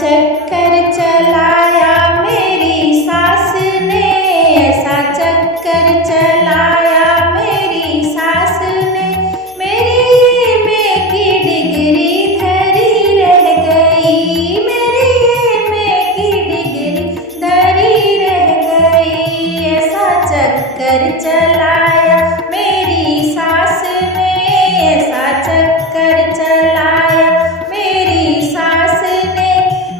चक्कर चलाया मेरी सास ने, ऐसा चक्कर चलाया मेरी सास ने, मेरी एमए की डिग्री धरी रह गई, मेरी एमए की डिग्री धरी रह गई। ऐसा चक्कर चलाया मेरी सास ने, ऐसा चक्कर चलाया मेरी सास ने,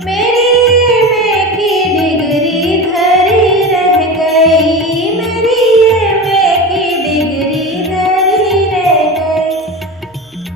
मेरी एमए की डिग्री धरी रह गई, मेरी एमए की डिग्री धरी रह गई।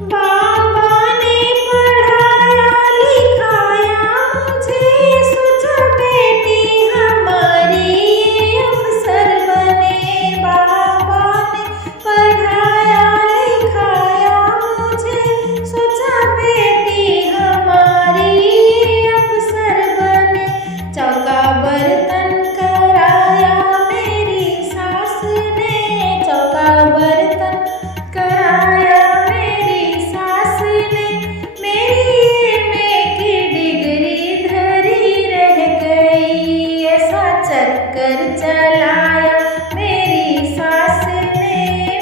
बाबा ने पढ़ाया लिखाया मुझे, सोचा बेटी हमारी ये अफसर बने। बाबा ने पढ़ाया लिखाया मुझे, सोचा बेटी हमारी ये अफसर बने। चौका बर्तन कराया मेरी सास ने, चौका बर्तन कराया मेरी सास ने, मेरी एमए की डिग्री धरी रह गई। ऐसा चक्कर चलाया मेरी सास ने,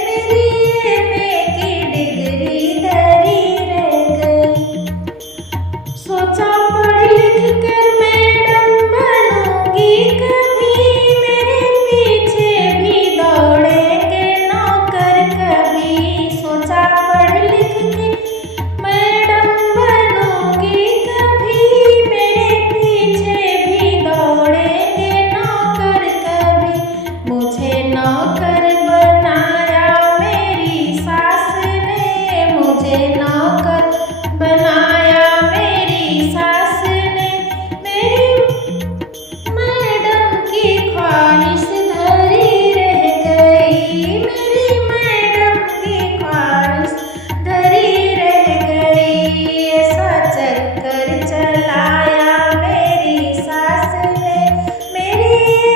मेरी एमए की डिग्री धरी रह गई। सोचा पढ़ लिख कर मैडम बनूंगी कभी, मेरे पीछे भी दौड़ेंगे नौकर कभी। सोचा पढ़ लिख के मैडम बनूंगी कभी, मेरे पीछे भी दौड़ेंगे नौकर कभी। मुझे नौकर बनाया मेरी सास ने, मुझे नौकर बनाया मेरी सास ने, मेरी मैडम की ख्वाहिश धरी रह गई, मेरी मैडम की ख्वाहिश धरी रह गई। ऐसा चक्कर चलाया मेरी सास ने, मेरी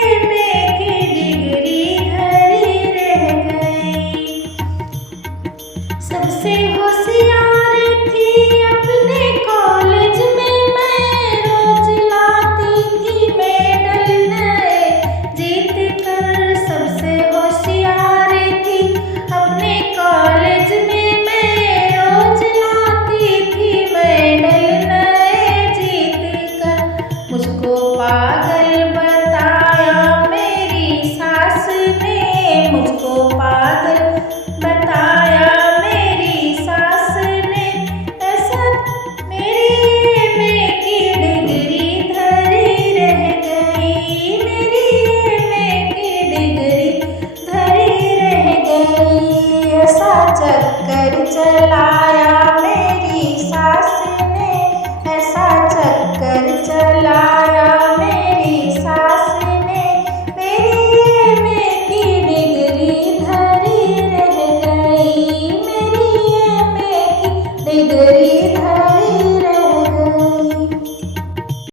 एमए की डिग्री धरी रह गई। सबसे होशियार थी अपने कॉलेज में मैं, रोज लाती थी मेडल नए जीत कर। सबसे होशियार थी अपने कॉलेज में मैं, रोज लाती थी मेडल नए जीत कर। मुझको पागल बताया मेरी सास ने, मुझको पागल बताया मेरी सास ने। ऐसा मेरी एमए की डिग्री धरी रह गई, मेरी एमए की डिग्री धरी रह गई। ऐसा चक्कर चला